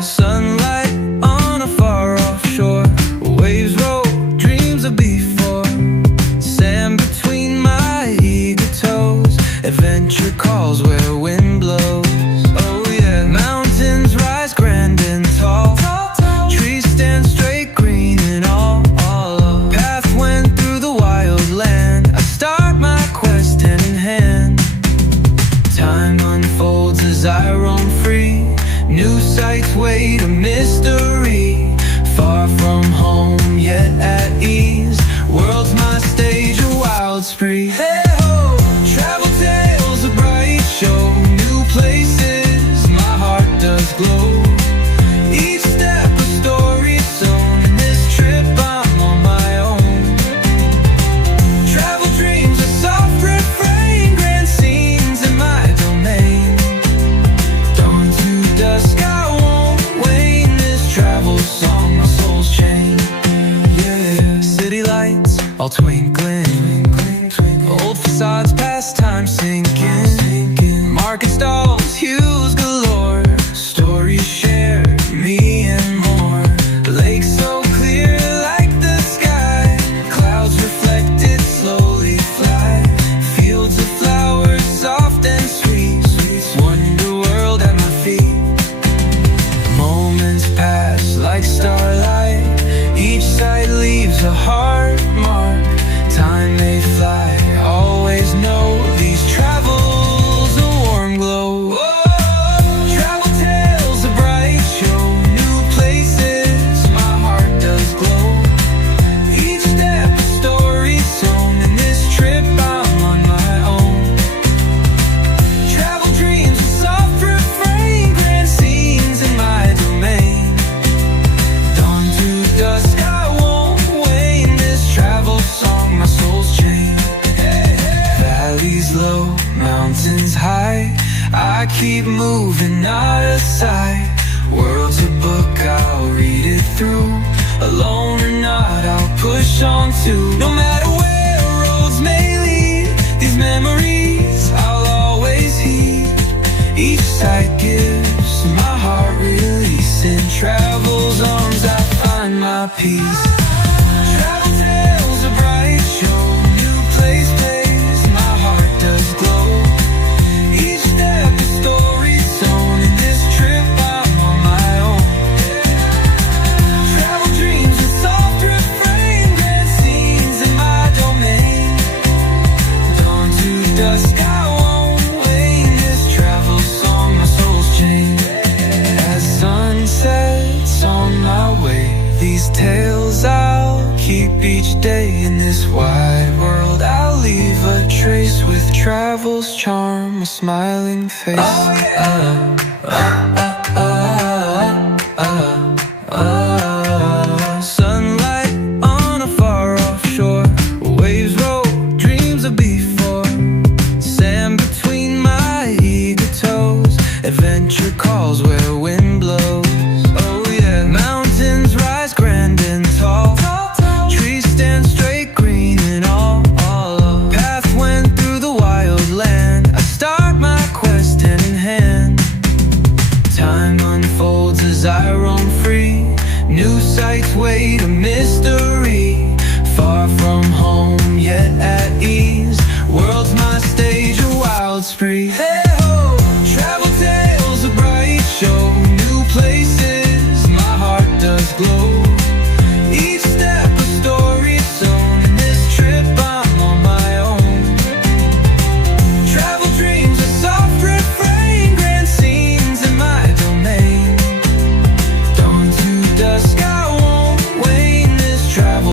Sunlight on a far-off shore, waves roll, dreams of before. Sand between my eager toes, adventure calls where wind blows. Oh yeah, mountains rise grand and tall, trees stand straight, green and all. Path went through the wild land, I start my quest hand in hand. Time unfolds as I roam free, new sights wait a mystery. Far from home yet at ease, world's my stage, a wild spree. Hey ho, travel tales, a bright show, new places, my heart does glow. Each step a story sown, in this trip I'm on my own. Travel dreams, a soft refrain, grand scenes in my domain. Dawn to dusk I won't wane, this travel song my soul's chain. Yeah, city lights all twinkling, old facades past time sinking, market stalls, hues galore, stories shared, me and more. Lake so clear like the sky, clouds reflected slowly fly. Fields of flowers soft and sweet, wonder world at my feet. Moments pass like starlight, each sight leaves a heart mark. Time may fly, always know these travels a warm glow. Whoa, travel tales, a bright show, new places, my heart does glow. Each step a story sown, in this trip I'm on my own. Travel dreams, a soft refrain, grand scenes in my domain. Dawn to dusk I won't wane, this travel song my soul's chain. Valleys low, mountains high, I keep moving out of sight. World's a book, I'll read it through. Alone or not, I'll push on too. No matter where roads may lead, these memories I'll always heed. Each sight gives my heart release, in travel's arms I find my peace. Travel tales, a bright show, new places, my heart does glow. Each step a story sown, in this trip I'm on my own. Travel dreams, a soft refrain, grand scenes in my domain. Dawn to dusk I won't wane, this travel song my soul's chain. As sun sets on my way, these tales I'll keep each day. In this wide world I'll leave a trace, with travel's charm, a smiling face. Sunlight on a far-off shore, waves roll, dreams of before. Sand between my eager toes, adventure calls where wind blows. Oh yeah, mountains rise grand and tall, trees stand straight, green and all. Path went through the wild land, I start my quest hand in hand. Time unfolds as I roam free, new sights wait a mystery. Far from home yet at ease, world's my stage, a wild spree.